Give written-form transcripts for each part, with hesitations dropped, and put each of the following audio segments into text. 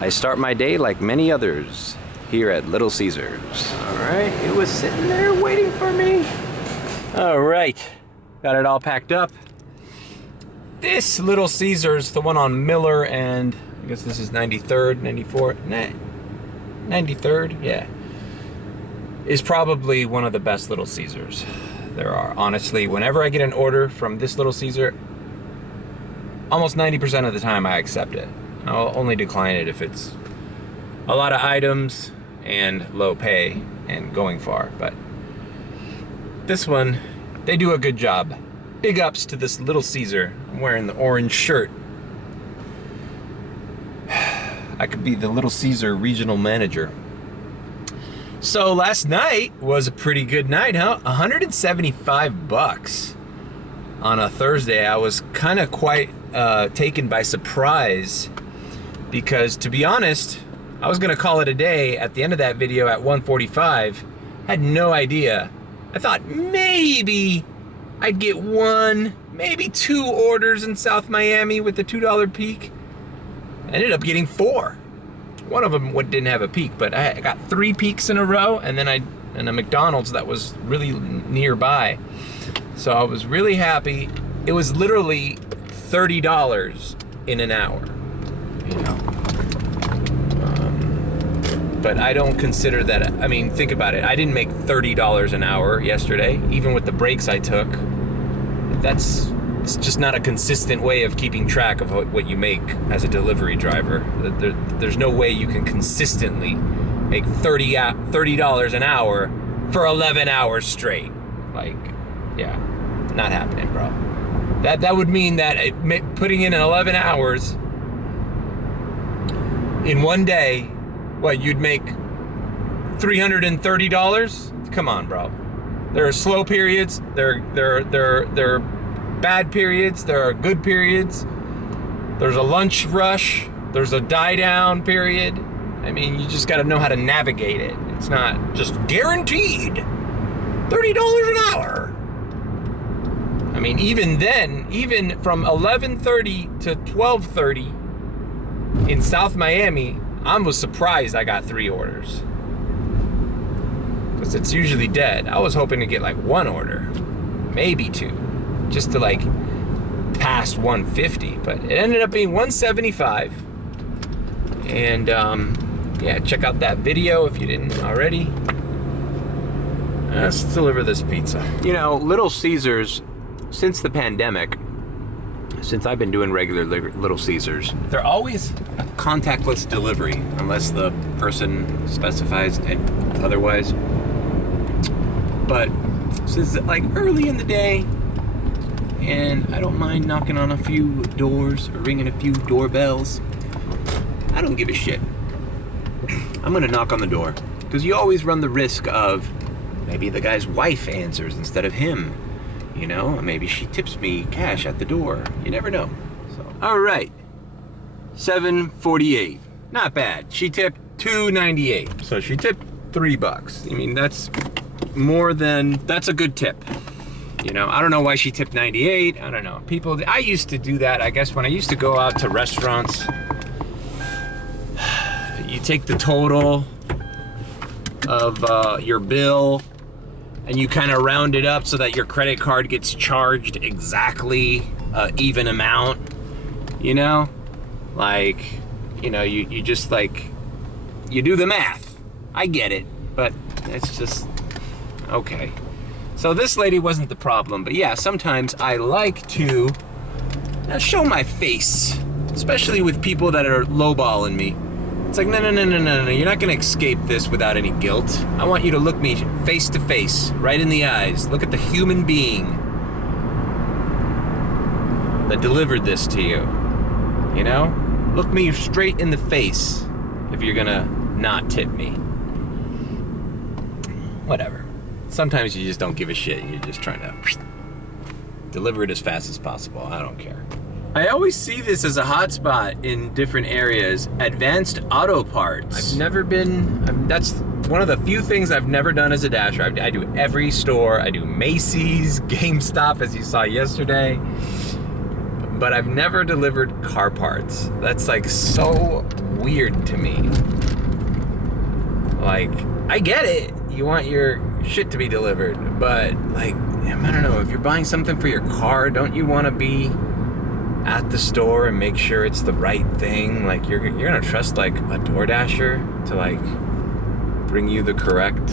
I start my day like many others here at Little Caesars. All right, it was sitting there waiting for me. All right, got it all packed up. This Little Caesars, the one on Miller and I guess this is 93rd, 94th, 93rd, yeah, is probably one of the best Little Caesars there are. Honestly, whenever I get an order from this Little Caesar, almost 90% of the time I accept it. I'll only decline it if it's a lot of items and low pay and going far, but this one, they do a good job. Big ups to this Little Caesar. I'm wearing the orange shirt. I could be the Little Caesar regional manager. So last night was a pretty good night, huh? $175 on a Thursday. I was kind of quite taken by surprise because, to be honest, I was gonna call it a day at the end of that video at 1:45. Had no idea. I thought maybe I'd get one, maybe two orders in South Miami with the $2 peak. I ended up getting four. One of them didn't have a peak, but I got 3 peaks in a row, and then and a McDonald's that was really nearby. So I was really happy. It was literally $30 in an hour, you know. But I don't consider that, I mean, think about it. I didn't make $30 an hour yesterday, even with the breaks I took. It's just not a consistent way of keeping track of what you make as a delivery driver. There's no way you can consistently make $30 an hour for 11 hours straight. Like, yeah, not happening, bro. That would mean that putting in 11 hours in one day, what, you'd make $330? Come on, bro. There are slow periods. There are bad periods. There are good periods. There's a lunch rush. There's a die down period. I mean, you just got to know how to navigate it. It's not just guaranteed $30 an hour. I mean, even then, even from 11:30 to 12:30 in South Miami, I was surprised I got 3 orders. Because it's usually dead. I was hoping to get like 1 order, maybe 2, just to like pass 150. But it ended up being 175. And yeah, check out that video if you didn't already. Let's deliver this pizza. You know, Little Caesars, since the pandemic, since I've been doing regular Little Caesars, they're always a contactless delivery unless the person specifies it otherwise. But since like early in the day, and I don't mind knocking on a few doors or ringing a few doorbells, I don't give a shit. I'm gonna knock on the door because you always run the risk of maybe the guy's wife answers instead of him. You know, maybe she tips me cash at the door. You never know. So, all right, $7.48. Not bad. She tipped $2.98. So she tipped $3. I mean, that's a good tip. You know, I don't know why she tipped 98. I don't know. I used to do that, I guess, when I used to go out to restaurants. You take the total of your bill, and you kind of round it up so that your credit card gets charged exactly even amount, you know? Like, you know, you just like, you do the math. I get it, but it's just, okay. So this lady wasn't the problem, but yeah, sometimes I like to show my face, especially with people that are lowballing me. It's like, no, you're not gonna escape this without any guilt. I want you to look me face to face, right in the eyes. Look at the human being that delivered this to you, you know? Look me straight in the face if you're gonna not tip me. Whatever. Sometimes you just don't give a shit. You're just trying to deliver it as fast as possible. I don't care. I always see this as a hotspot in different areas. Advanced auto parts. That's one of the few things I've never done as a dasher. I do every store. I do Macy's, GameStop, as you saw yesterday. but I've never delivered car parts. That's like so weird to me. Like, I get it. You want your shit to be delivered, but like, I don't know, if you're buying something for your car, don't you want to be at the store and make sure it's the right thing? Like, you're gonna trust like a DoorDasher to like bring you the correct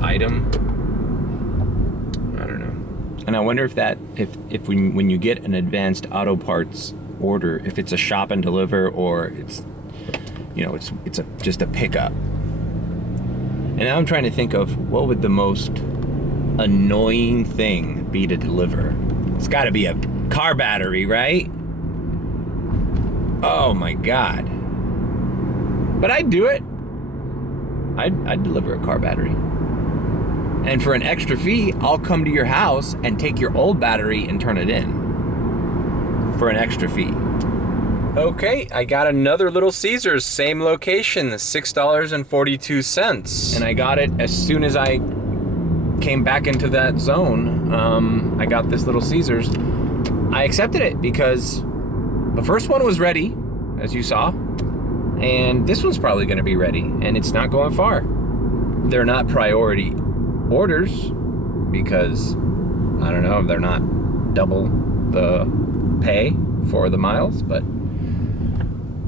item? I don't know. And I wonder if that, if when you get an advanced auto parts order, if it's a shop and deliver or it's, you know, it's just a pickup. And now I'm trying to think of what would the most annoying thing be to deliver. It's got to be a car battery, right? Oh my God. But I'd do it. I'd deliver a car battery. And for an extra fee, I'll come to your house and take your old battery and turn it in for an extra fee. Okay, I got another Little Caesars, same location, $6.42. And I got it as soon as I came back into that zone. I got this Little Caesars. I accepted it because the first one was ready, as you saw, and this one's probably gonna be ready, and it's not going far. They're not priority orders because, I don't know, they're not double the pay for the miles, but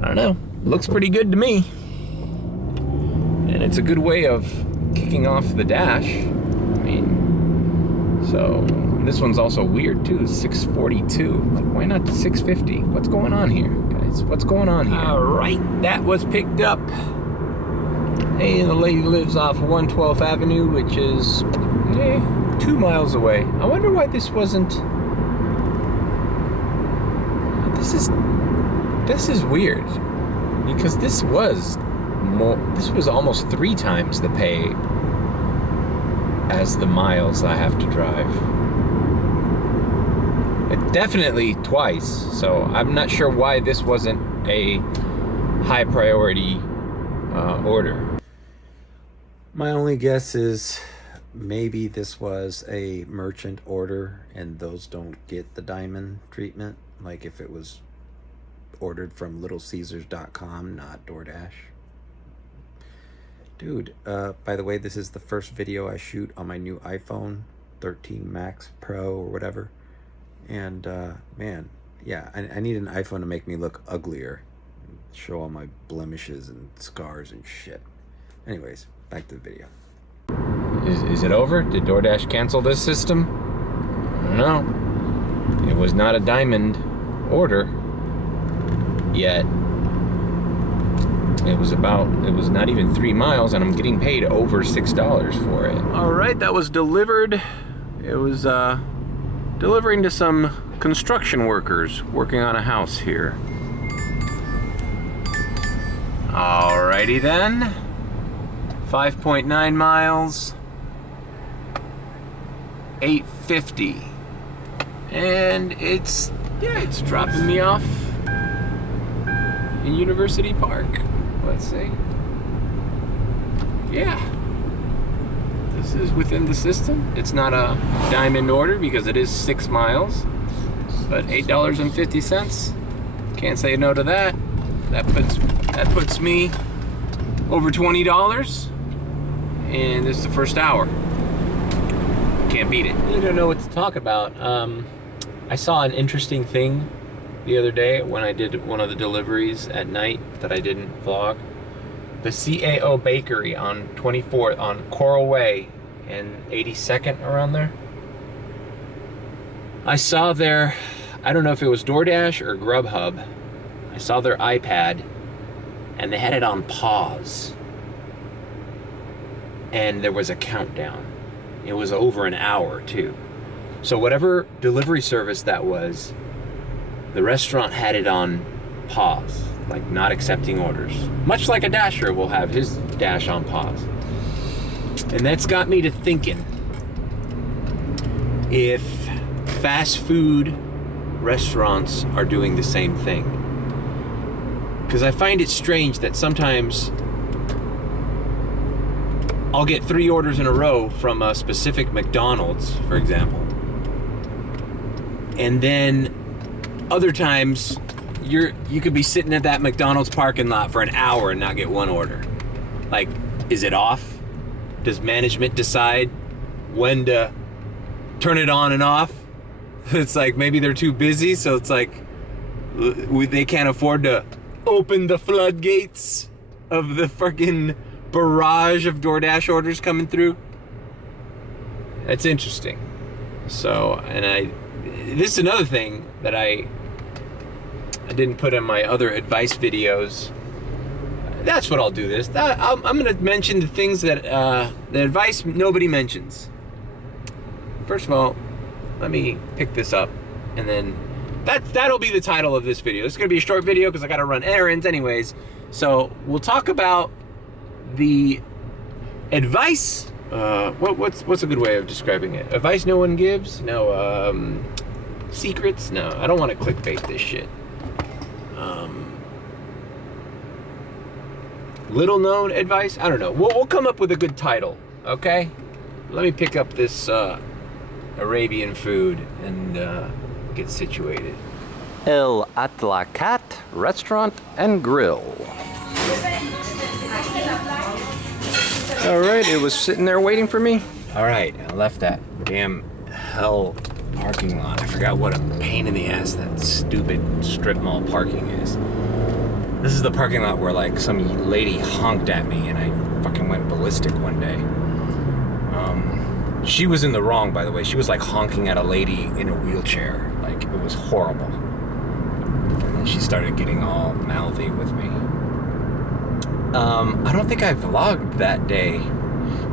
I don't know. Looks pretty good to me. And it's a good way of kicking off the dash. I mean, so this one's also weird too, $6.42. Like, why not $6.50? What's going on here, guys? What's going on here? All right, that was picked up. Hey, the lady lives off 112th Avenue, which is 2 miles away. I wonder why this wasn't... This is weird, because this was almost 3 times the pay as the miles I have to drive. Definitely twice, so I'm not sure why this wasn't a high priority order. My only guess is maybe this was a merchant order and those don't get the diamond treatment, like if it was ordered from littlecaesars.com, not DoorDash. Dude, by the way, this is the first video I shoot on my new iPhone 13 Max Pro or whatever. And man, yeah, I need an iPhone to make me look uglier, show all my blemishes and scars and shit. Anyways, back to the video. Is it over? Did DoorDash cancel this system? I don't know. It was not a diamond order yet. It was not even 3 miles, and I'm getting paid over $6 for it. All right, that was delivered. It was delivering to some construction workers working on a house here. Alrighty then. 5.9 miles. $8.50. And it's dropping me off in University Park, let's see. Yeah, this is within the system. It's not a diamond order because it is 6 miles, but $8.50. Can't say no to that. That puts me over $20, and this is the first hour. Can't beat it. I don't know what to talk about. I saw an interesting thing the other day when I did one of the deliveries at night that I didn't vlog. The CAO Bakery on 24th on Coral Way and 82nd, around there. I saw their, I don't know if it was DoorDash or Grubhub, I saw their iPad and they had it on pause. And there was a countdown. It was over an hour too. So whatever delivery service that was, the restaurant had it on pause, like not accepting orders. Much like a Dasher will have his dash on pause. And that's got me to thinking, if fast food restaurants are doing the same thing. Because I find it strange that sometimes I'll get 3 orders in a row from a specific McDonald's, for example. And then Other times, you could be sitting at that McDonald's parking lot for an hour and not get one order. Like, is it off? Does management decide when to turn it on and off? It's like maybe they're too busy, so it's like they can't afford to open the floodgates of the freaking barrage of DoorDash orders coming through. That's interesting. So, and this is another thing that I didn't put in my other advice videos. That's what I'll do this. I'm going to mention the things that, the advice nobody mentions. First of all, let me pick this up, and then that'll be the title of this video. It's going to be a short video because I got to run errands anyways. So we'll talk about the advice. What's a good way of describing it? Advice no one gives? No. Secrets? No. I don't want to clickbait this shit. Little known advice? I don't know. We'll come up with a good title. Okay. Let me pick up this Arabian food and get situated. El Atlacat Restaurant and Grill. All right, it was sitting there waiting for me. All right, I left that damn hell parking lot. I forgot what a pain in the ass that stupid strip mall parking is. This is the parking lot where like some lady honked at me and I fucking went ballistic one day. She was in the wrong, by the way. She was like honking at a lady in a wheelchair. Like, it was horrible. And then she started getting all mouthy with me. I don't think I vlogged that day.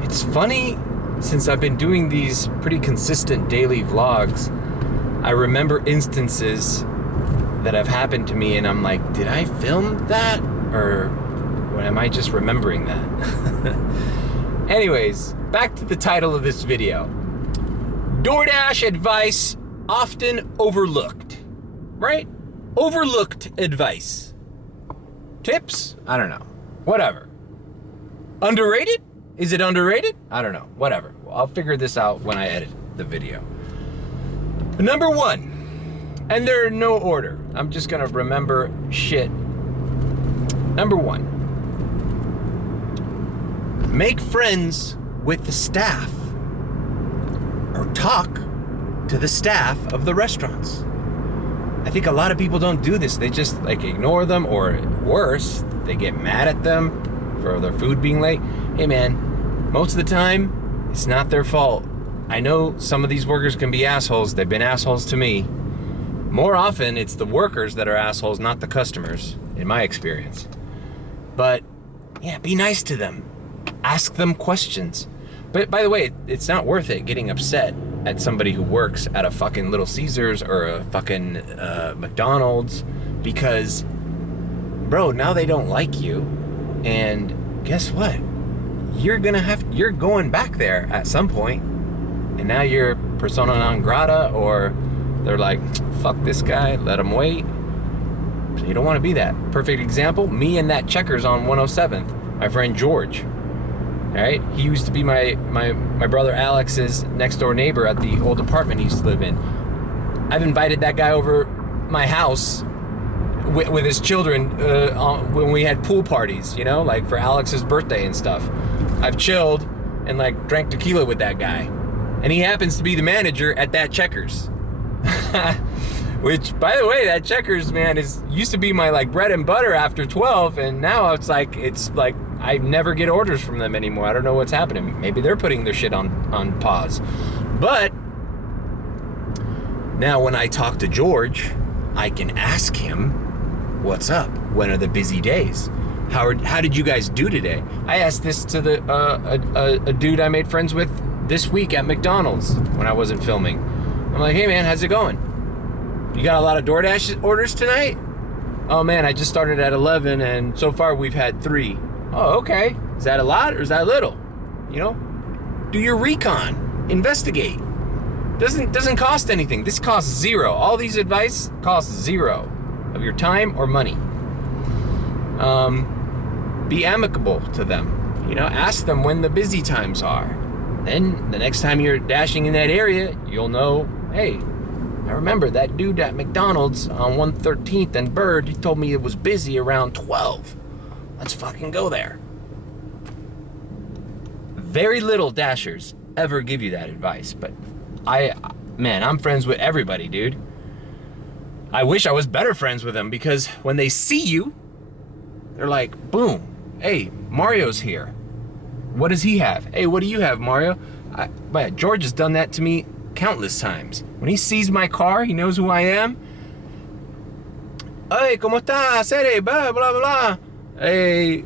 It's funny, since I've been doing these pretty consistent daily vlogs, I remember instances that have happened to me and I'm like, did I film that? Or am I just remembering that? Anyways, back to the title of this video. DoorDash advice often overlooked, right? Overlooked advice. Tips? I don't know. Whatever. Underrated? Is it underrated? I don't know. Whatever. Well, I'll figure this out when I edit the video. Number one, and they're in no order. I'm just gonna remember shit. Number one, make friends with the staff or talk to the staff of the restaurants. I think a lot of people don't do this. They just like ignore them, or worse, they get mad at them for their food being late. Hey man, most of the time, it's not their fault. I know some of these workers can be assholes. They've been assholes to me. More often, it's the workers that are assholes, not the customers, in my experience. But yeah, be nice to them. Ask them questions. But by the way, it's not worth it getting upset at somebody who works at a fucking Little Caesars or a fucking McDonald's, because, bro, now they don't like you, and guess what? You're going back there at some point, and now you're persona non grata, or they're like, fuck this guy, let him wait. So you don't want to be that. Perfect example, me and that Checkers on 107th, my friend George. All right, he used to be my brother Alex's next door neighbor at the old apartment he used to live in. I've invited that guy over my house with his children when we had pool parties, you know, like for Alex's birthday and stuff. I've chilled and like drank tequila with that guy, and he happens to be the manager at that Checkers. Which, by the way, that Checkers, man, used to be my like bread and butter after 12, and now it's like I never get orders from them anymore. I don't know what's happening. Maybe they're putting their shit on pause. But now when I talk to George, I can ask him, what's up? When are the busy days? How did you guys do today? I asked this to a dude I made friends with this week at McDonald's when I wasn't filming. I'm like, hey man, how's it going? You got a lot of DoorDash orders tonight? Oh man, I just started at 11 and so far we've had 3. Oh, okay. Is that a lot or is that little? You know? Do your recon. Investigate. Doesn't cost anything. This costs 0. All these advice costs 0 of your time or money. Be amicable to them. You know, ask them when the busy times are. Then the next time you're dashing in that area, you'll know, hey, I remember that dude at McDonald's on 113th and Bird, he told me it was busy around 12. Let's fucking go there. Very little Dashers ever give you that advice, but I'm friends with everybody, dude. I wish I was better friends with them, because when they see you, they're like, boom, hey, Mario's here. What does he have? Hey, what do you have, Mario? George has done that to me countless times. When he sees my car, he knows who I am. Hey, ¿cómo está, Sere? Blah, blah, blah. Hey,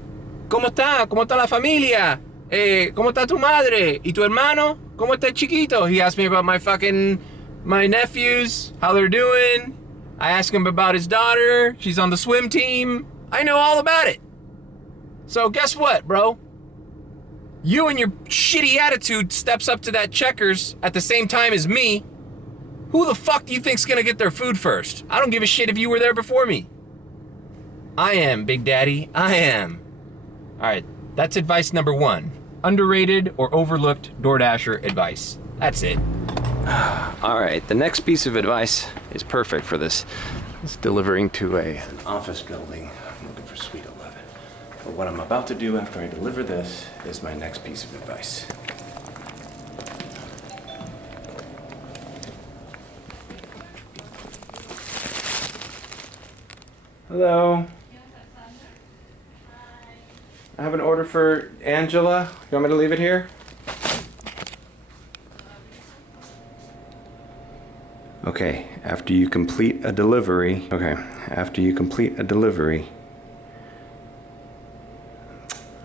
¿cómo está la familia? Hey, ¿cómo está tu madre? ¿Y tu hermano? ¿Cómo está el chiquito? He asked me about my nephews, how they're doing. I asked him about his daughter. She's on the swim team. I know all about it. So guess what, bro? You and your shitty attitude steps up to that Checkers at the same time as me. Who the fuck do you think's gonna get their food first? I don't give a shit if you were there before me. I am, Big Daddy, I am. All right, that's advice number 1. Underrated or overlooked DoorDasher advice. That's it. All right, the next piece of advice is perfect for this. It's delivering to an office building. I'm looking for Suite 11. But what I'm about to do after I deliver this is my next piece of advice. Hello. I have an order for Angela. You want me to leave it here? Okay, after you complete a delivery, I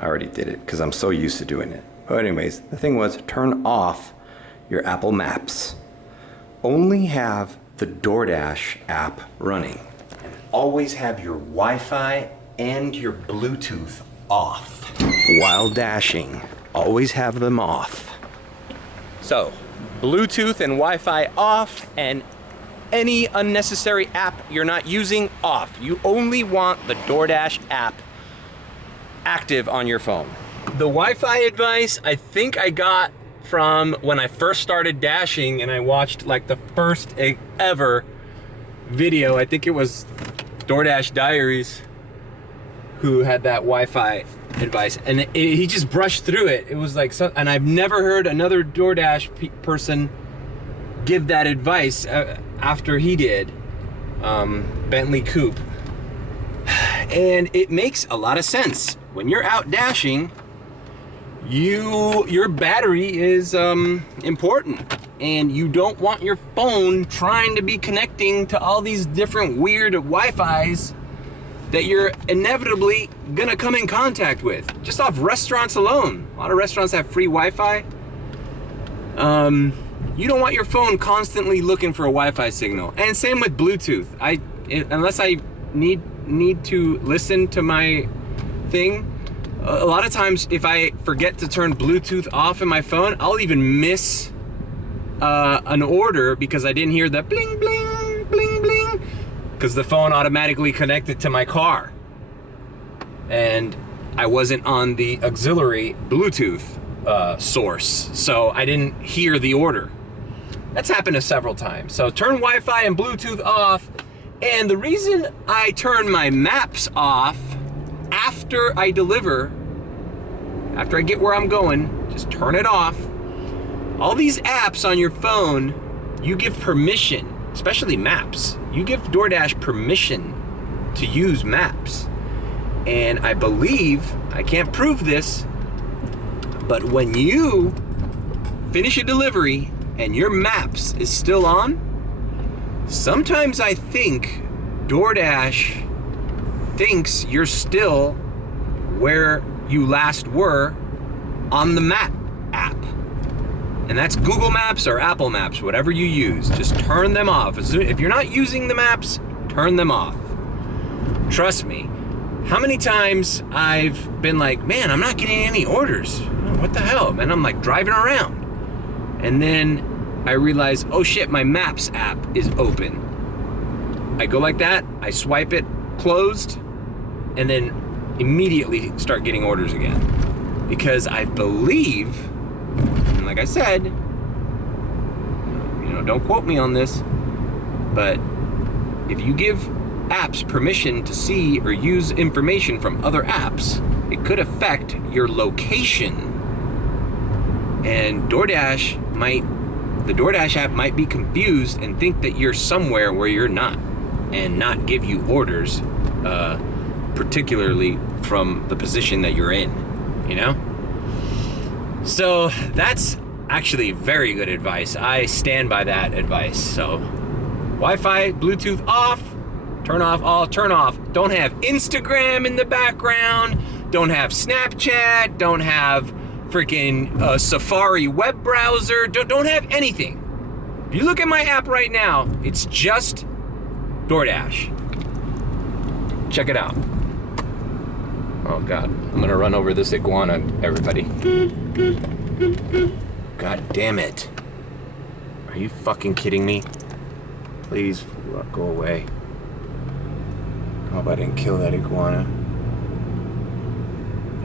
already did it because I'm so used to doing it. But anyways, the thing was, turn off your Apple Maps. Only have the DoorDash app running. And always have your Wi-Fi and your Bluetooth off. While dashing, always have them off. So, Bluetooth and Wi-Fi off, and any unnecessary app you're not using off. You only want the DoorDash app active on your phone. The Wi-Fi advice I think I got from when I first started dashing, and I watched like the first ever video. I think it was DoorDash Diaries who had that Wi-Fi advice, and he just brushed through it. It was like, and I've never heard another DoorDash person give that advice after he did, Bentley Coupe. And it makes a lot of sense. When you're out dashing, your battery is important, and you don't want your phone trying to be connecting to all these different weird Wi-Fis that you're inevitably gonna come in contact with. Just off restaurants alone. A lot of restaurants have free Wi-Fi. You don't want your phone constantly looking for a Wi-Fi signal. And same with Bluetooth. Unless I need to listen to my thing, a lot of times if I forget to turn Bluetooth off in my phone, I'll even miss an order because I didn't hear the bling, bling, bling, bling, because the phone automatically connected to my car. And I wasn't on the auxiliary Bluetooth source, so I didn't hear the order. That's happened several times. So turn Wi-Fi and Bluetooth off. And the reason I turn my maps off after I deliver, after I get where I'm going, just turn it off. All these apps on your phone, you give permission, especially maps. You give DoorDash permission to use maps. And I believe, I can't prove this, but when you finish a delivery and your maps is still on, sometimes I think DoorDash thinks you're still where you last were on the map app. And that's Google Maps or Apple Maps, whatever you use. Just turn them off. If you're not using the maps, turn them off. Trust me. How many times I've been like, man, I'm not getting any orders. What the hell, man? I'm like driving around. And then I realize, oh shit, my Maps app is open. I go like that, I swipe it, closed, and then immediately start getting orders again. Because I believe, and like I said, don't quote me on this, but if you give apps permission to see or use information from other apps, it could affect your location. And the DoorDash app might be confused and think that you're somewhere where you're not, and not give you orders, particularly from the position that you're in, you know? So that's actually very good advice. I stand by that advice. So Wi-Fi, Bluetooth off, turn off all, turn off. Don't have Instagram in the background. Don't have Snapchat. Don't have freaking Safari web browser. Don't have anything. If you look at my app right now, it's just DoorDash. Check it out. Oh God, I'm gonna run over this iguana, everybody. God damn it. Are you fucking kidding me? Please go away. I hope I didn't kill that iguana.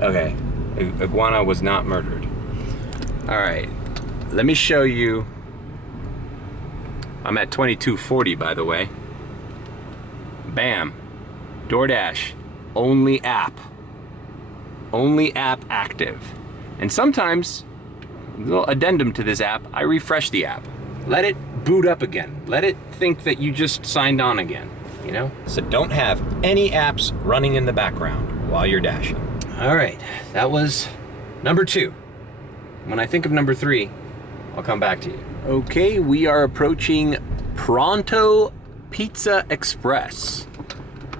Okay, iguana was not murdered. All right, let me show you. I'm at 2240, by the way. Bam, DoorDash, only app active. And sometimes, a little addendum to this app, I refresh the app. Let it boot up again. Let it think that you just signed on again, you know? So don't have any apps running in the background while you're dashing. All right, that was number 2. When I think of number 3, I'll come back to you. Okay, we are approaching Pronto Pizza Express.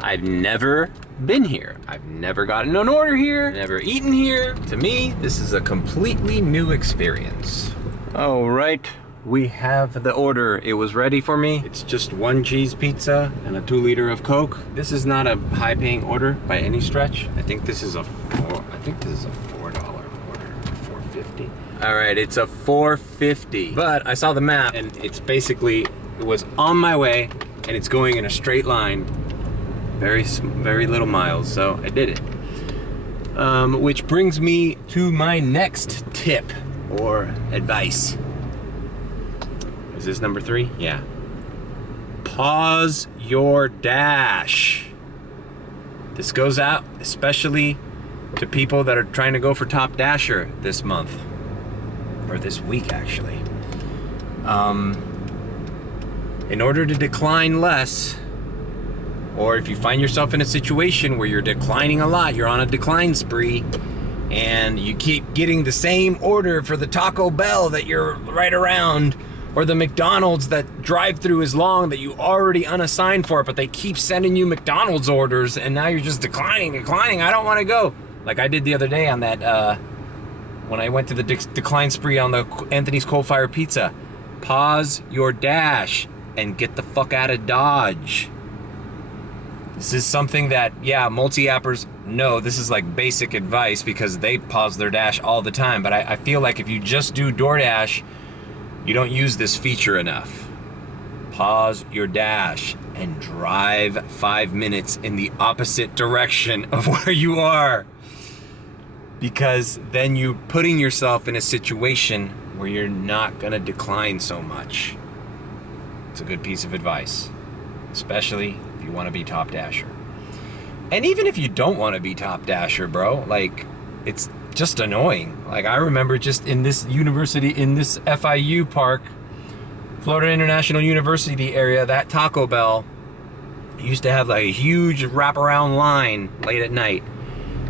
I've never been here. I've never gotten an order here, never eaten here. To me, this is a completely new experience. All right, we have the order. It was ready for me. It's just 1 cheese pizza and a 2 liter of Coke. This is not a high-paying order by any stretch. I think this is a $4 order, $4.50. All right, it's a $4.50. But I saw the map, and it's basically, it was on my way, and it's going in a straight line. Very little miles, so I did it. Which brings me to my next tip or advice. Is this number 3? Yeah. Pause your dash. This goes out especially to people that are trying to go for Top Dasher this month, or this week actually. In order to decline less, or if you find yourself in a situation where you're declining a lot, you're on a decline spree, and you keep getting the same order for the Taco Bell that you're right around, or the McDonald's that drive-through is long that you already unassigned for, but they keep sending you McDonald's orders, and now you're just declining. I don't want to go. Like I did the other day on that, when I went to the decline spree on the Anthony's Coal-Fired Pizza. Pause your dash and get the fuck out of Dodge. This is something that, yeah, multi-appers know. This is like basic advice because they pause their dash all the time. But I feel like if you just do DoorDash, you don't use this feature enough. Pause your dash and drive 5 minutes in the opposite direction of where you are. Because then you're putting yourself in a situation where you're not gonna decline so much. It's a good piece of advice, especially you want to be Top Dasher. And even if you don't want to be Top Dasher, bro, like, it's just annoying. Like, I remember just in this university, in this FIU park, Florida International University area, that Taco Bell used to have like a huge wraparound line late at night.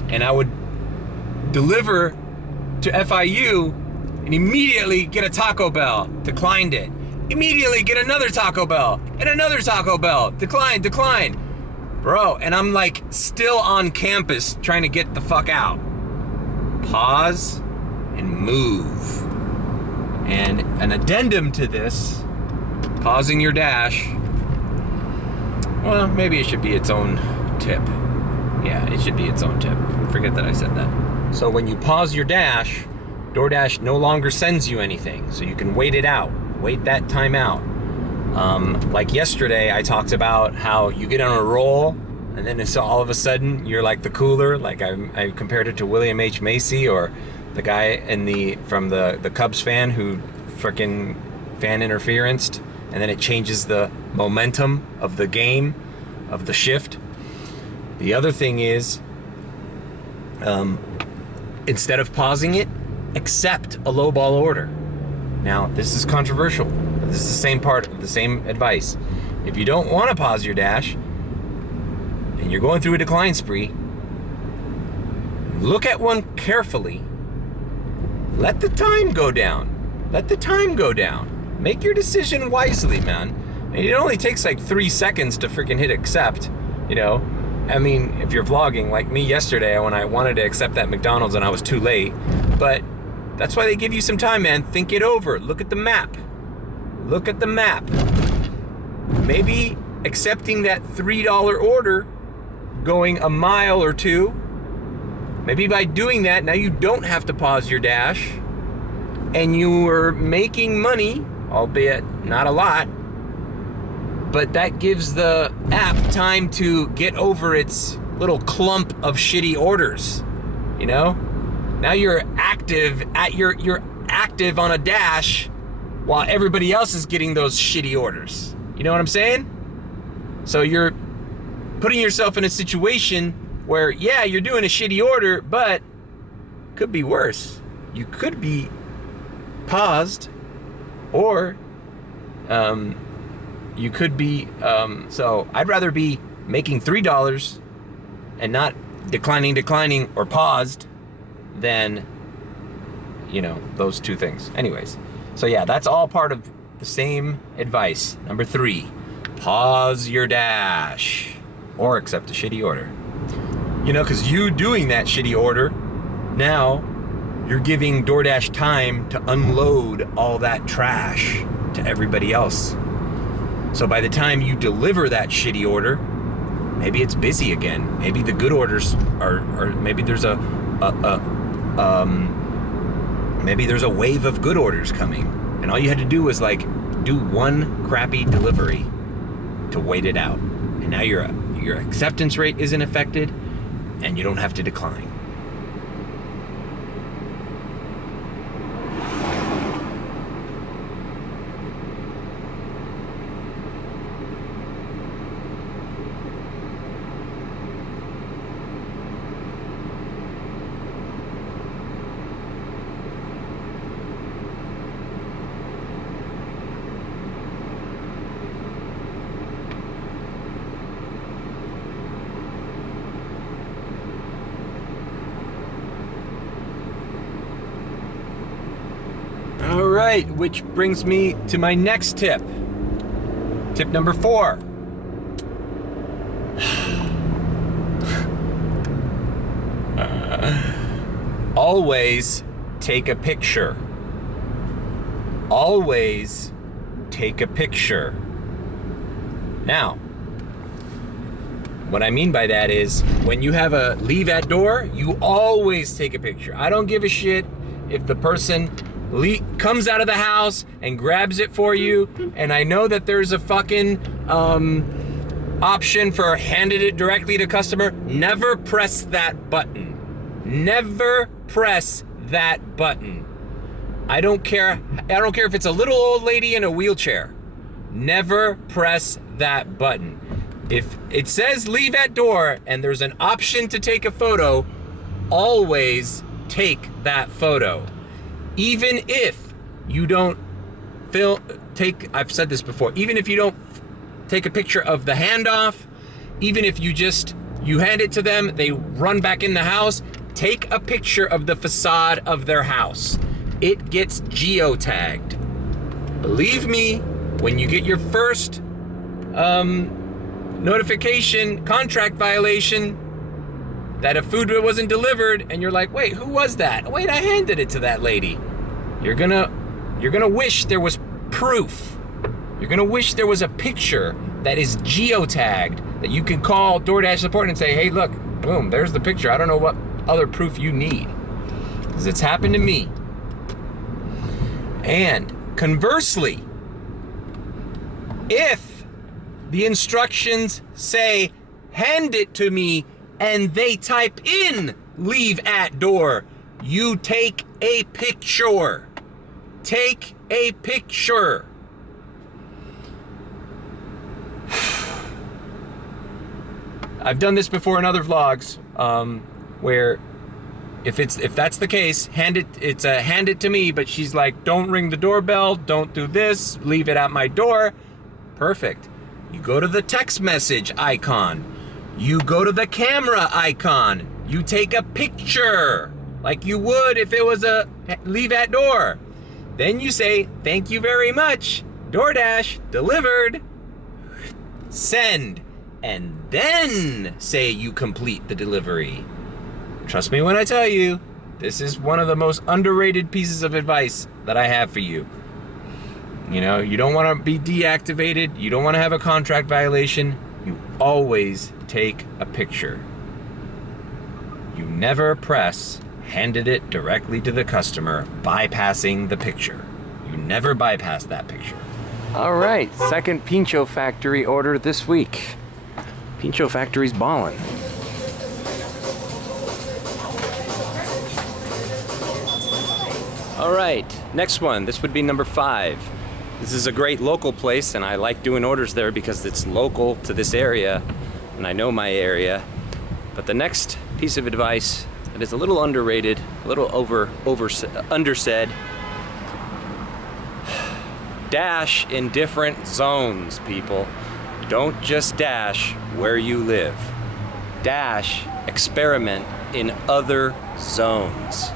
And I would deliver to FIU and immediately get a Taco Bell, declined it. Immediately get another Taco Bell and another Taco Bell, decline. Bro, and I'm like still on campus trying to get the fuck out. Pause and move. And an addendum to this, pausing your dash, well, maybe it should be its own tip. Yeah, it should be its own tip. Forget that I said that. So when you pause your dash, DoorDash no longer sends you anything, so you can wait it out. Wait that time out. Like yesterday, I talked about how you get on a roll, and then it's all of a sudden you're like the cooler. Like I compared it to William H. Macy, or the guy from the Cubs fan who freaking fan interferenced and then it changes the momentum of the game, of the shift. The other thing is, instead of pausing it, accept a low ball order. Now, this is controversial. This is the same part of the same advice. If you don't want to pause your dash and you're going through a decline spree, look at one carefully. Let the time go down. Let the time go down. Make your decision wisely, man. And it only takes like 3 seconds to freaking hit accept, you know? I mean, if you're vlogging like me yesterday when I wanted to accept that McDonald's and I was too late. But that's why they give you some time, man. Think it over. Look at the map. Look at the map. Maybe accepting that $3 order, going a mile or two, maybe by doing that, now you don't have to pause your dash, and you are making money, albeit not a lot, but that gives the app time to get over its little clump of shitty orders, you know? Now you're active you're active on a dash while everybody else is getting those shitty orders. You know what I'm saying? So you're putting yourself in a situation where, yeah, you're doing a shitty order, but could be worse. You could be paused, or you could be, so I'd rather be making $3 and not declining or paused than, you know, those two things. Anyways, so yeah, that's all part of the same advice. Number 3, pause your dash or accept a shitty order. You know, because you doing that shitty order, now you're giving DoorDash time to unload all that trash to everybody else. So by the time you deliver that shitty order, maybe it's busy again. Maybe the good orders are maybe there's maybe there's a wave of good orders coming. And all you had to do was like do one crappy delivery to wait it out. And now your acceptance rate isn't affected, and you don't have to decline. All right, which brings me to my next tip. Tip number 4. Always take a picture. Always take a picture. Now, what I mean by that is when you have a leave at door, you always take a picture. I don't give a shit if the person comes out of the house and grabs it for you, and I know that there's a fucking option for handed it directly to customer. Never press that button. Never press that button. I don't care if it's a little old lady in a wheelchair. Never press that button. If it says leave at door and there's an option to take a photo, always take that photo. Even if you don't I've said this before, even if you don't take a picture of the handoff, even if you hand it to them, they run back in the house, take a picture of the facade of their house. It gets geotagged. Believe me, when you get your first notification, contract violation, that a food wasn't delivered, and you're like, wait, who was that? Wait, I handed it to that lady. You're gonna wish there was proof. You're gonna wish there was a picture that is geotagged that you can call DoorDash support and say, hey, look, boom, there's the picture. I don't know what other proof you need, because it's happened to me. And conversely, if the instructions say hand it to me and they type in leave at door, you take a picture. Take a picture. I've done this before in other vlogs, where if that's the case, hand it to me, but she's like, don't ring the doorbell, don't do this, leave it at my door. Perfect. You go to the text message icon. You go to the camera icon. You take a picture like you would if it was a leave at door. Then you say, thank you very much. DoorDash delivered. Send. And then say you complete the delivery. Trust me when I tell you, this is one of the most underrated pieces of advice that I have for you. You know, you don't want to be deactivated. You don't want to have a contract violation. You always take a picture. You never press handed it directly to the customer, bypassing the picture. You never bypass that picture. All right, second Pincho factory order this week. Pincho factory's ballin'. All right, next one. This would be number 5. This is a great local place, and I like doing orders there because it's local to this area, and I know my area. But the next piece of advice that is a little underrated, a little undersaid. Dash in different zones, people. Don't just dash where you live. Dash, experiment in other zones.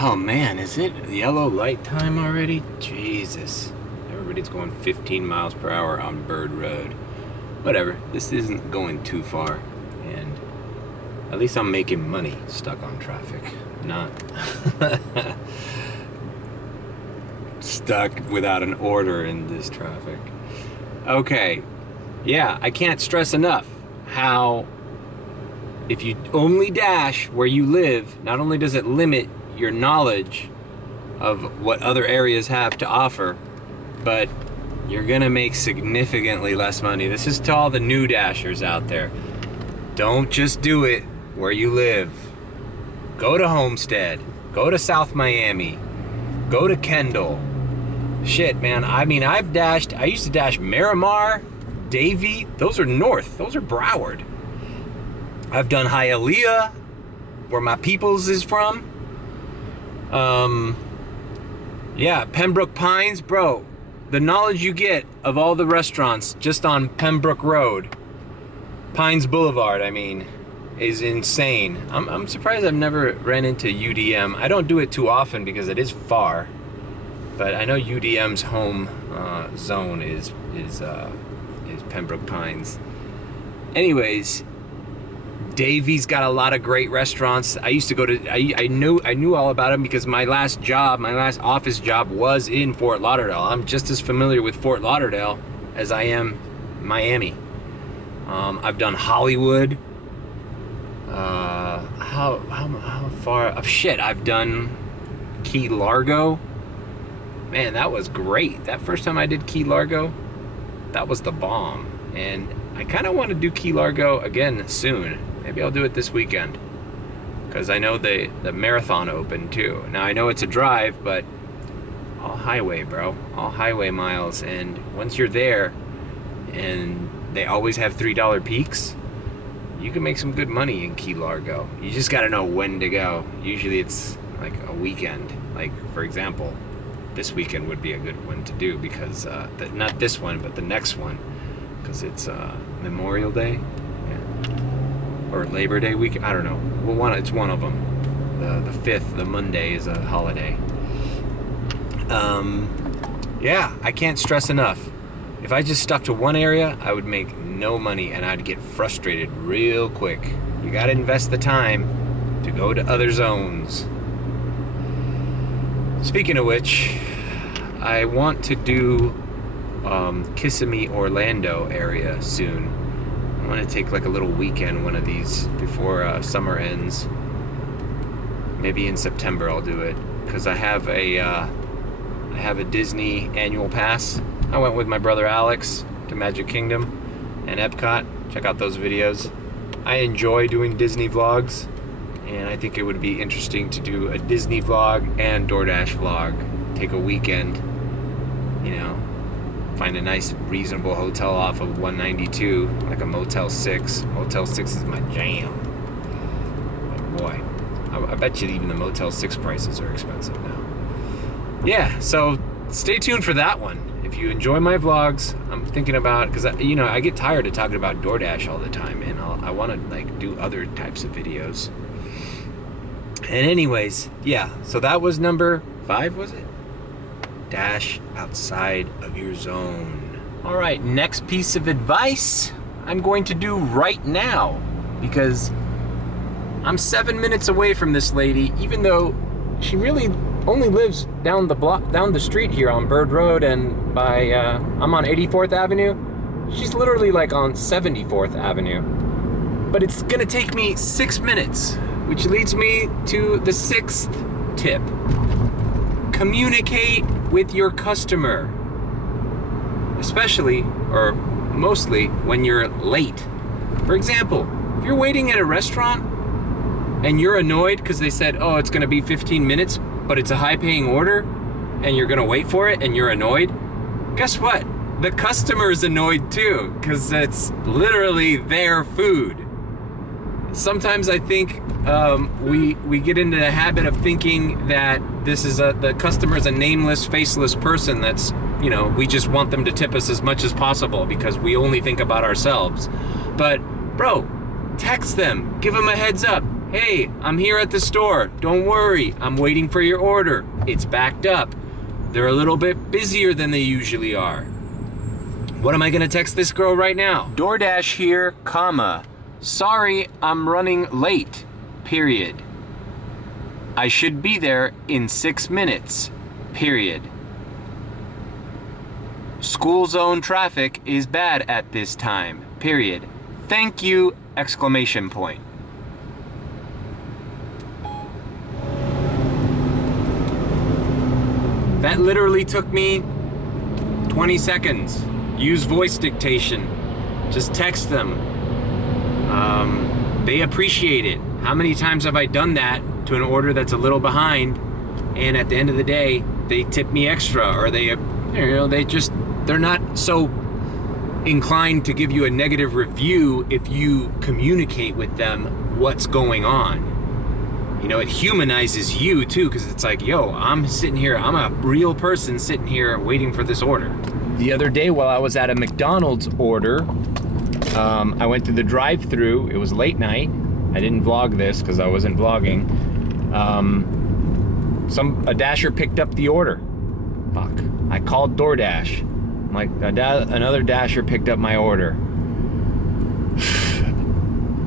Oh man, is it yellow light time already? Jesus. Everybody's going 15 miles per hour on Bird Road. Whatever, this isn't going too far. And at least I'm making money stuck on traffic. Not stuck without an order in this traffic. Okay, yeah, I can't stress enough how if you only dash where you live, not only does it limit your knowledge of what other areas have to offer, but you're gonna make significantly less money. This is to all the new dashers out there. Don't just do it where you live. Go to Homestead, go to South Miami, go to Kendall. Shit, man, I mean, I used to dash Miramar, Davie, those are north, those are Broward. I've done Hialeah, where my peoples is from. Yeah, Pembroke Pines, bro. The knowledge you get of all the restaurants just on Pembroke Road, Pines Boulevard, I mean, is insane. I'm surprised I've never ran into UDM. I don't do it too often because it is far, but I know UDM's home zone is Pembroke Pines. Anyways, Davie's got a lot of great restaurants. I used to go to, I knew all about them because my last office job was in Fort Lauderdale. I'm just as familiar with Fort Lauderdale as I am Miami. I've done Hollywood. How far? Oh, shit, I've done Key Largo. Man, that was great. That first time I did Key Largo, that was the bomb. And I kind of want to do Key Largo again soon. Maybe I'll do it this weekend, because I know the marathon opened too. Now I know it's a drive, but all highway, bro. All highway miles. And once you're there, and they always have $3 peaks, you can make some good money in Key Largo. You just got to know when to go. Usually it's like a weekend. Like, for example, this weekend would be a good one to do because, not this one, but the next one, because it's Memorial Day. Or Labor Day weekend, I don't know. Well, it's one of them. The 5th, the Monday, is a holiday. Yeah, I can't stress enough. If I just stuck to one area, I would make no money and I'd get frustrated real quick. You gotta invest the time to go to other zones. Speaking of which, I want to do Kissimmee, Orlando area soon. I want to take like a little weekend, one of these, before summer ends. Maybe in September I'll do it, because I have a Disney annual pass. I went with my brother Alex to Magic Kingdom and Epcot. Check out those videos. I enjoy doing Disney vlogs, and I think it would be interesting to do a Disney vlog and DoorDash vlog. Take a weekend, you know, find a nice, reasonable hotel off of 192, like a Motel 6. Motel 6 is my jam. But boy, I bet you even the Motel 6 prices are expensive now. Yeah, so stay tuned for that one. If you enjoy my vlogs, I'm thinking about, because I get tired of talking about DoorDash all the time, and I want to like do other types of videos. And anyways, yeah, so that was number 5, was it? Dash outside of your zone. All right, next piece of advice I'm going to do right now, because I'm 7 minutes away from this lady, even though she really only lives down the street here on Bird Road, and I'm on 84th Avenue. She's literally like on 74th Avenue. But it's gonna take me 6 minutes, which leads me to the 6th tip. Communicate with your customer, especially or mostly when you're late. For example, if you're waiting at a restaurant and you're annoyed because they said, oh, it's gonna be 15 minutes, but it's a high-paying order, and you're gonna wait for it, and you're annoyed, guess what? The customer is annoyed too, because it's literally their food. Sometimes I think we get into the habit of thinking that the customer's a nameless, faceless person that's, we just want them to tip us as much as possible because we only think about ourselves. But bro, text them, give them a heads up. Hey, I'm here at the store. Don't worry, I'm waiting for your order. It's backed up. They're a little bit busier than they usually are. What am I gonna text this girl right now? DoorDash here, comma. Sorry, I'm running late, period. I should be there in 6 minutes, period. School zone traffic is bad at this time, period. Thank you, exclamation point. That literally took me 20 seconds. Use voice dictation. Just text them. They appreciate it. How many times have I done that to an order that's a little behind, and at the end of the day, they tip me extra, or they're not so inclined to give you a negative review if you communicate with them what's going on. It humanizes you too, because it's like, yo, I'm sitting here, I'm a real person sitting here waiting for this order. The other day while I was at a McDonald's order, I went through the drive-thru. It was late night. I didn't vlog this because I wasn't vlogging. A dasher picked up the order. Fuck. I called DoorDash. I'm like, another dasher picked up my order.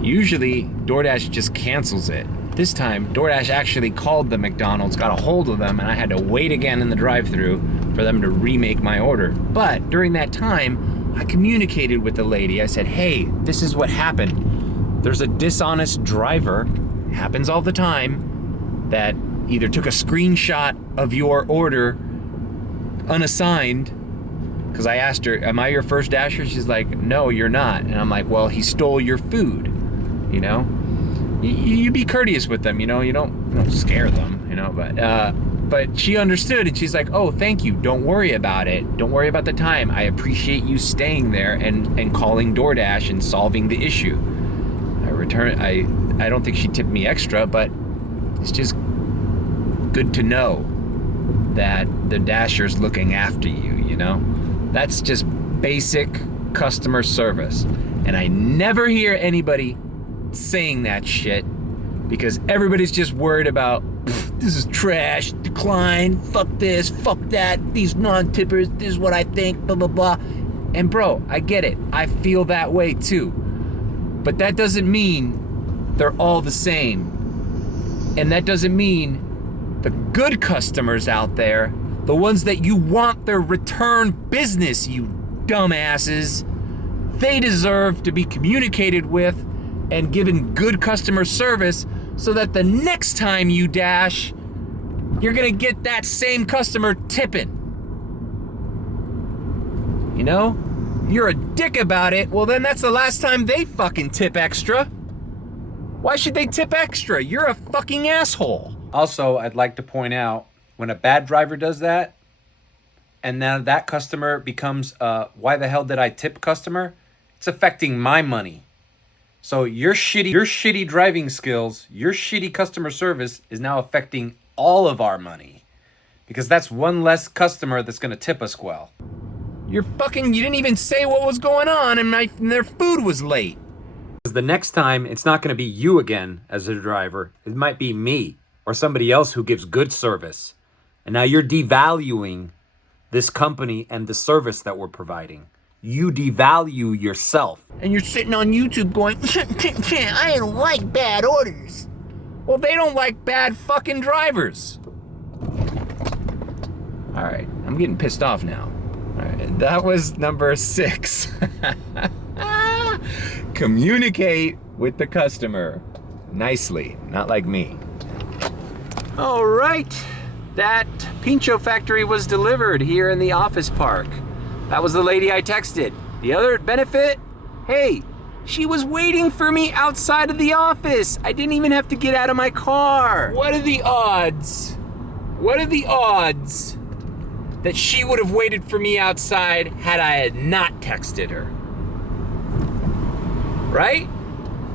Usually, DoorDash just cancels it. This time, DoorDash actually called the McDonald's, got a hold of them, and I had to wait again in the drive-thru for them to remake my order. But during that time, I communicated with the lady. I said, hey, this is what happened. There's a dishonest driver, happens all the time, that either took a screenshot of your order unassigned, because I asked her, am I your first dasher? She's like, no, you're not. And I'm like, well, he stole your food, You be courteous with them, you don't scare them, but she understood, and she's like, oh, thank you, don't worry about it, don't worry about the time, I appreciate you staying there and calling DoorDash and solving the issue. I don't think she tipped me extra, but it's just good to know that the dasher's looking after you, That's just basic customer service. And I never hear anybody saying that shit because everybody's just worried about, this is trash, decline, fuck this, fuck that, these non-tippers, this is what I think, blah, blah, blah. And bro, I get it. I feel that way too. But that doesn't mean they're all the same. And that doesn't mean the good customers out there, the ones that you want their return business, you dumbasses, they deserve to be communicated with and given good customer service so that the next time you dash, you're gonna get that same customer tipping. If you're a dick about it, well then that's the last time they fucking tip extra. Why should they tip extra? You're a fucking asshole. Also, I'd like to point out, when a bad driver does that, and now that customer becomes why the hell did I tip customer, it's affecting my money. So your shitty driving skills, your shitty customer service is now affecting all of our money. Because that's one less customer that's gonna tip us well. You didn't even say what was going on and their food was late. Because the next time, it's not gonna be you again as a driver. It might be me or somebody else who gives good service. And now you're devaluing this company and the service that we're providing. You devalue yourself. And you're sitting on YouTube going, I don't like bad orders. Well, they don't like bad fucking drivers. All right, I'm getting pissed off now. All right, that was number 6. Communicate with the customer nicely, not like me. All right, that Pincho factory was delivered here in the office park. That was the lady I texted. The other benefit, hey, she was waiting for me outside of the office. I didn't even have to get out of my car. What are the odds? What are the odds that she would have waited for me outside had I had not texted her? Right?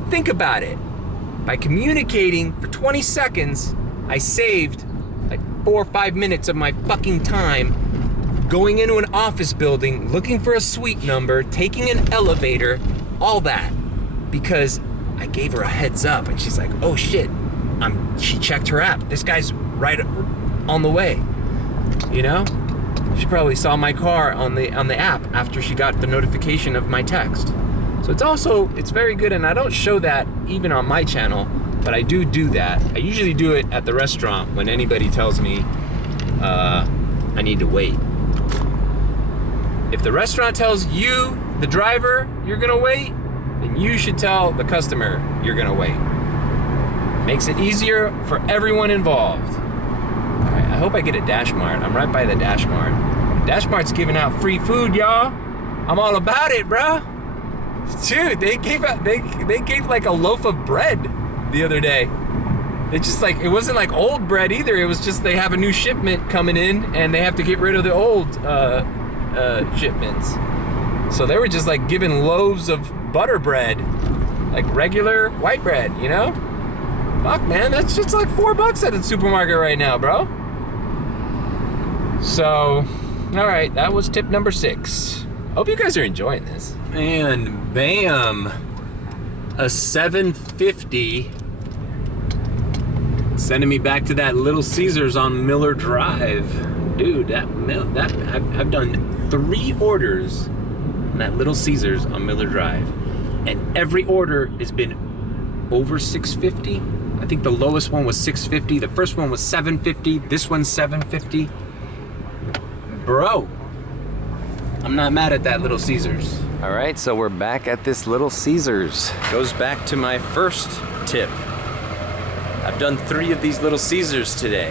Think about it. By communicating for 20 seconds, I saved like 4 or 5 minutes of my fucking time going into an office building, looking for a suite number, taking an elevator, all that. Because I gave her a heads up and she's like, oh shit, she checked her app. This guy's right on the way, you know? She probably saw my car on the app after she got the notification of my text. So it's very good, and I don't show that even on my channel, but I do that. I usually do it at the restaurant when anybody tells me I need to wait. If the restaurant tells you, the driver, you're gonna wait, then you should tell the customer you're gonna wait. Makes it easier for everyone involved. All right, I hope I get a Dash Mart. I'm right by the Dash Mart. Dash Mart's giving out free food, y'all. I'm all about it, bro. Dude, they gave like a loaf of bread the other day. It wasn't like old bread either. It was just they have a new shipment coming in and they have to get rid of the old shipments. So they were just like giving loaves of butter bread, like regular white bread, you know? Fuck, man, that's just like $4 at the supermarket right now, bro. So, all right, that was tip number 6. Hope you guys are enjoying this. And bam, a $7.50 sending me back to that Little Caesars on Miller Drive. Dude, I've done 3 orders in that Little Caesars on Miller Drive, and every order has been over $6.50. I think the lowest one was $6.50. The first one was $7.50. This one's $7.50. Bro, I'm not mad at that Little Caesars. All right, so we're back at this Little Caesars. Goes back to my first tip. I've done 3 of these Little Caesars today.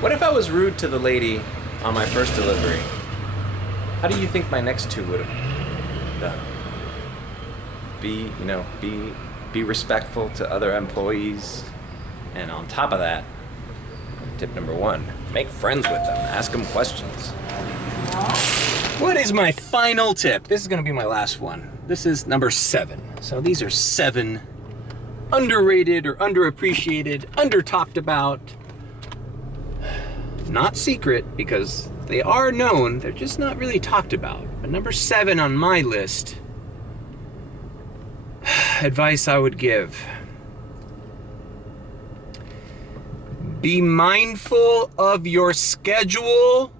What if I was rude to the lady on my first delivery? How do you think my next 2 would have done? Be respectful to other employees. And on top of that, tip number 1, make friends with them, ask them questions. What is my final tip? This is gonna be my last one. This is number 7. So these are 7 underrated or underappreciated, under-talked about, not secret because they are known, they're just not really talked about. But number 7 on my list, advice I would give. Be mindful of your schedule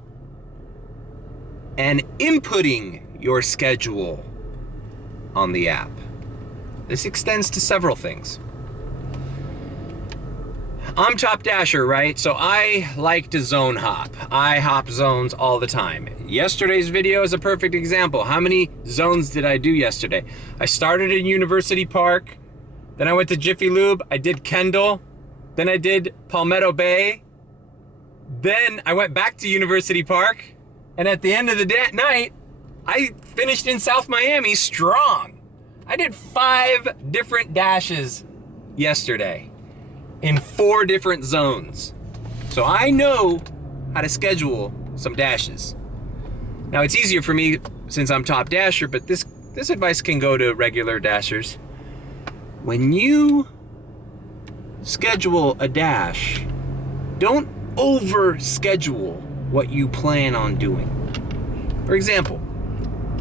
and inputting your schedule on the app. This extends to several things. I'm Top Dasher, right? So I like to zone hop. I hop zones all the time. Yesterday's video is a perfect example. How many zones did I do yesterday? I started in University Park, then I went to Jiffy Lube, I did Kendall, then I did Palmetto Bay, then I went back to University Park, and at the end of the night, I finished in South Miami strong. I did 5 different dashes yesterday in 4 different zones. So I know how to schedule some dashes. Now it's easier for me since I'm top dasher, but this advice can go to regular dashers. When you schedule a dash, don't over schedule what you plan on doing. For example,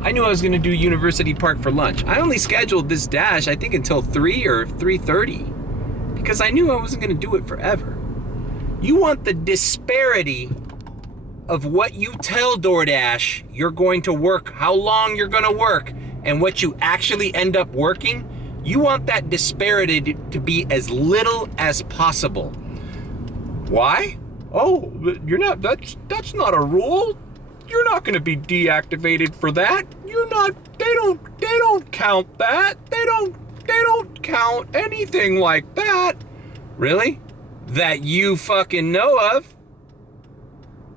I knew I was going to do University Park for lunch. I only scheduled this dash, I think, until 3 or 3:30 because I knew I wasn't going to do it forever. You want the disparity of what you tell DoorDash you're going to work, how long you're going to work, and what you actually end up working. You want that disparity to be as little as possible. Why? Oh, you're not, that's not a rule. You're not going to be deactivated for that. They don't count that. They don't count anything like that. Really? That you fucking know of?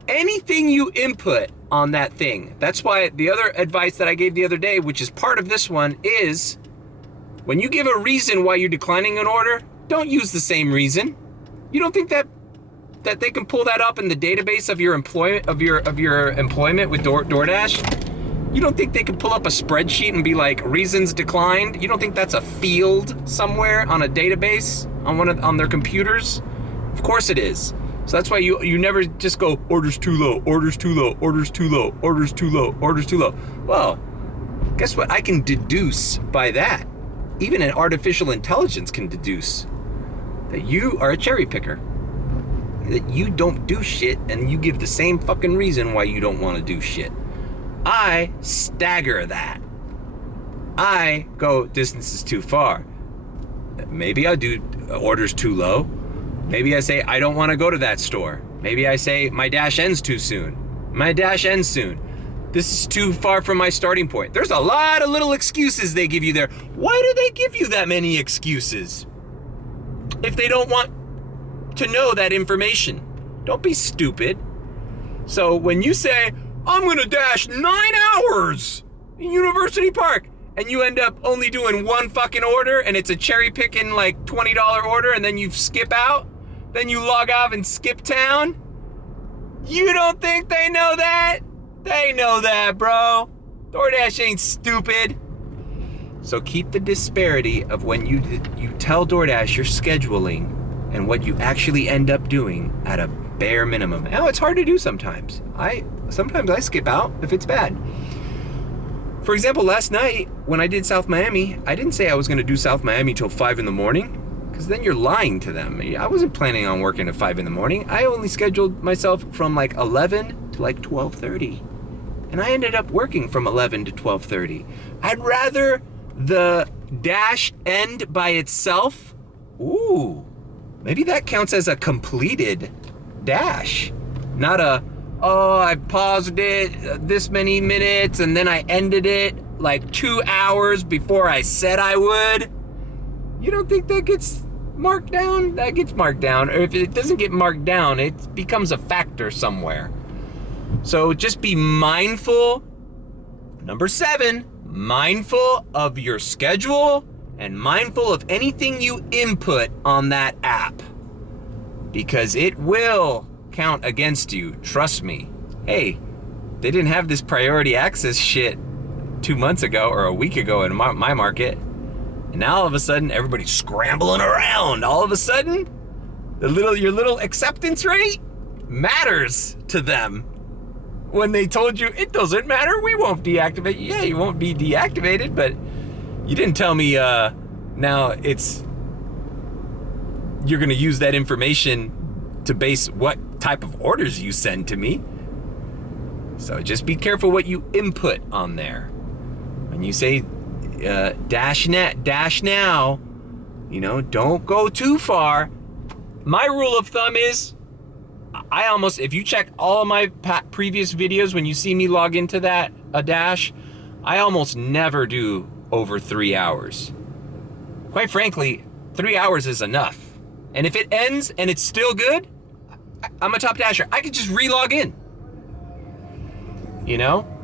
Anything you input on that thing. That's why the other advice that I gave the other day, which is part of this one, is when you give a reason why you're declining an order, don't use the same reason. You don't think that they can pull that up in the database of your employment with DoorDash? You don't think they can pull up a spreadsheet and be like, reasons declined? You don't think that's a field somewhere on a database on their computers? Of course it is. So that's why you never just go, orders too low, orders too low, orders too low, orders too low, orders too low. Well, guess what? I can deduce by that. Even an artificial intelligence can deduce that you are a cherry picker. That you don't do shit and you give the same fucking reason why you don't want to do shit. I stagger that. I go, distance is too far. Maybe I do orders too low. Maybe I say, I don't want to go to that store. Maybe I say, my dash ends too soon. My dash ends soon. This is too far from my starting point. There's a lot of little excuses they give you there. Why do they give you that many excuses? If they don't want to know that information. Don't be stupid. So when you say, I'm gonna dash 9 hours in University Park, and you end up only doing one fucking order, and it's a cherry picking like $20 order, and then you skip out, then you log off and skip town, you don't think they know that? They know that, bro. DoorDash ain't stupid. So keep the disparity of when you tell DoorDash you're scheduling and what you actually end up doing at a bare minimum. Now, it's hard to do sometimes. Sometimes I skip out if it's bad. For example, last night when I did South Miami, I didn't say I was gonna do South Miami till 5 in the morning, because then you're lying to them. I wasn't planning on working at 5 in the morning. I only scheduled myself from like 11 to like 12:30. And I ended up working from 11 to 12:30. I'd rather the dash end by itself. Ooh. Maybe that counts as a completed dash, not I paused it this many minutes and then I ended it like 2 hours before I said I would. You don't think that gets marked down? That gets marked down. Or if it doesn't get marked down, it becomes a factor somewhere. So just be mindful. Number 7, mindful of your schedule and mindful of anything you input on that app, because it will count against you. Trust me. Hey, they didn't have this priority access shit 2 months ago or a week ago in my market, and now all of a sudden everybody's scrambling around. All of a sudden, your little acceptance rate matters to them. When they told you it doesn't matter, we won't deactivate you. Yeah, you won't be deactivated, but you didn't tell me now you're gonna use that information to base what type of orders you send to me. So just be careful what you input on there. When you say dash now, don't go too far. My rule of thumb is, if you check all of my previous videos, when you see me log into a dash, I almost never do over 3 hours. Quite frankly, 3 hours is enough. And if it ends and it's still good, I'm a top dasher. I could just re-log in.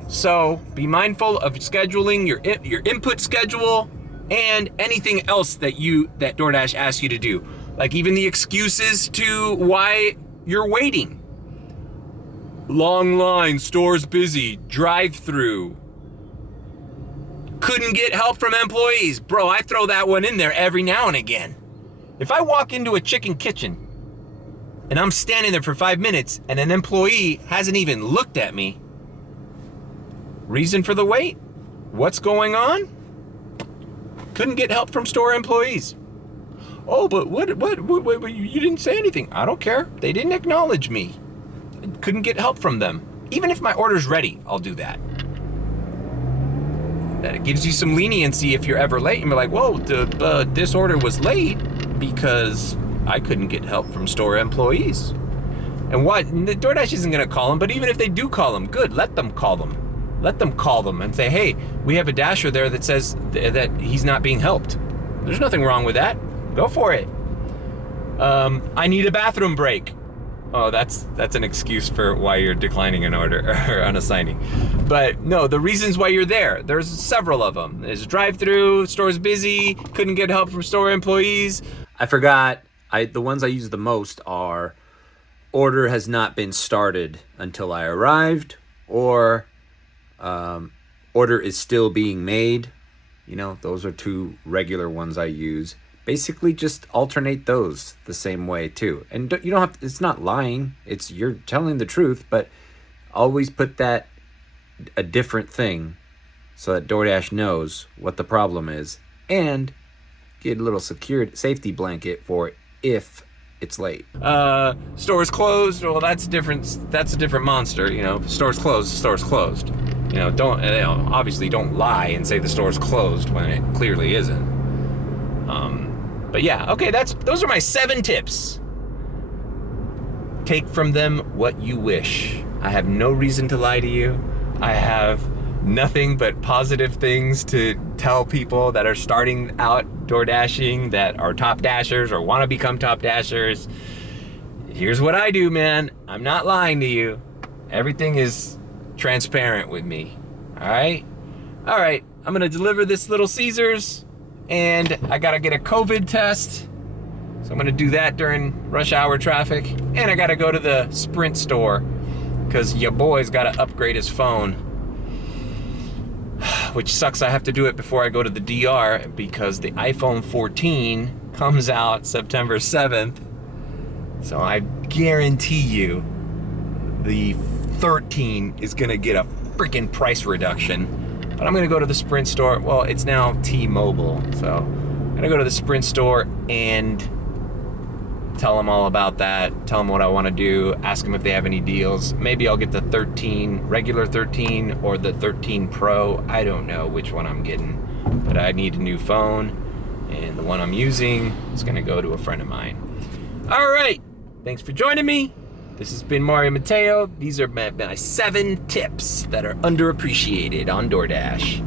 So be mindful of scheduling your input schedule and anything else that DoorDash asks you to do. Like even the excuses to why you're waiting. Long line, store's busy, drive-through. Couldn't get help from employees. Bro, I throw that one in there every now and again. If I walk into a chicken kitchen and I'm standing there for 5 minutes and an employee hasn't even looked at me, reason for the wait? What's going on? Couldn't get help from store employees. Oh, but what, you didn't say anything. I don't care. They didn't acknowledge me. Couldn't get help from them. Even if my order's ready, I'll do that. That it gives you some leniency if you're ever late. And you're like, whoa, this order was late because I couldn't get help from store employees. And what? DoorDash isn't gonna call them, but even if they do call them, good, let them call them. Let them call them and say, hey, we have a dasher there that says that he's not being helped. There's nothing wrong with that. Go for it. I need a bathroom break. Oh, that's an excuse for why you're declining an order or unassigning. But no, the reasons why you're there, there's several of them. There's drive-through, store's busy, couldn't get help from store employees. I forgot, the ones I use the most are order has not been started until I arrived, or order is still being made. You know, those are two regular ones I use. Basically just alternate those the same way too. And you don't have to, it's not lying, it's you're telling the truth, but always put that a different thing so that DoorDash knows what the problem is, and get a little safety blanket for if it's late. Store's closed. Well, that's a different monster, you know. Store's closed, store's closed. You know, obviously don't lie and say the store's closed when it clearly isn't. But yeah, okay, those are my 7 tips. Take from them what you wish. I have no reason to lie to you. I have nothing but positive things to tell people that are starting out DoorDashing, that are top dashers or want to become top dashers. Here's what I do, man. I'm not lying to you. Everything is transparent with me. All right? All right, I'm gonna deliver this Little Caesars. And I gotta get a COVID test. So I'm gonna do that during rush hour traffic. And I gotta go to the Sprint store because your boy's gotta upgrade his phone. Which sucks, I have to do it before I go to the DR because the iPhone 14 comes out September 7th. So I guarantee you the 13 is gonna get a freaking price reduction. But I'm gonna go to the Sprint store. Well, it's now T-Mobile, so I'm gonna go to the Sprint store and tell them all about that, tell them what I wanna do, ask them if they have any deals. Maybe I'll get the 13, regular 13, or the 13 Pro. I don't know which one I'm getting, but I need a new phone, and the one I'm using is gonna go to a friend of mine. All right, thanks for joining me. This has been Mario Mateo. These are my 7 tips that are underappreciated on DoorDash.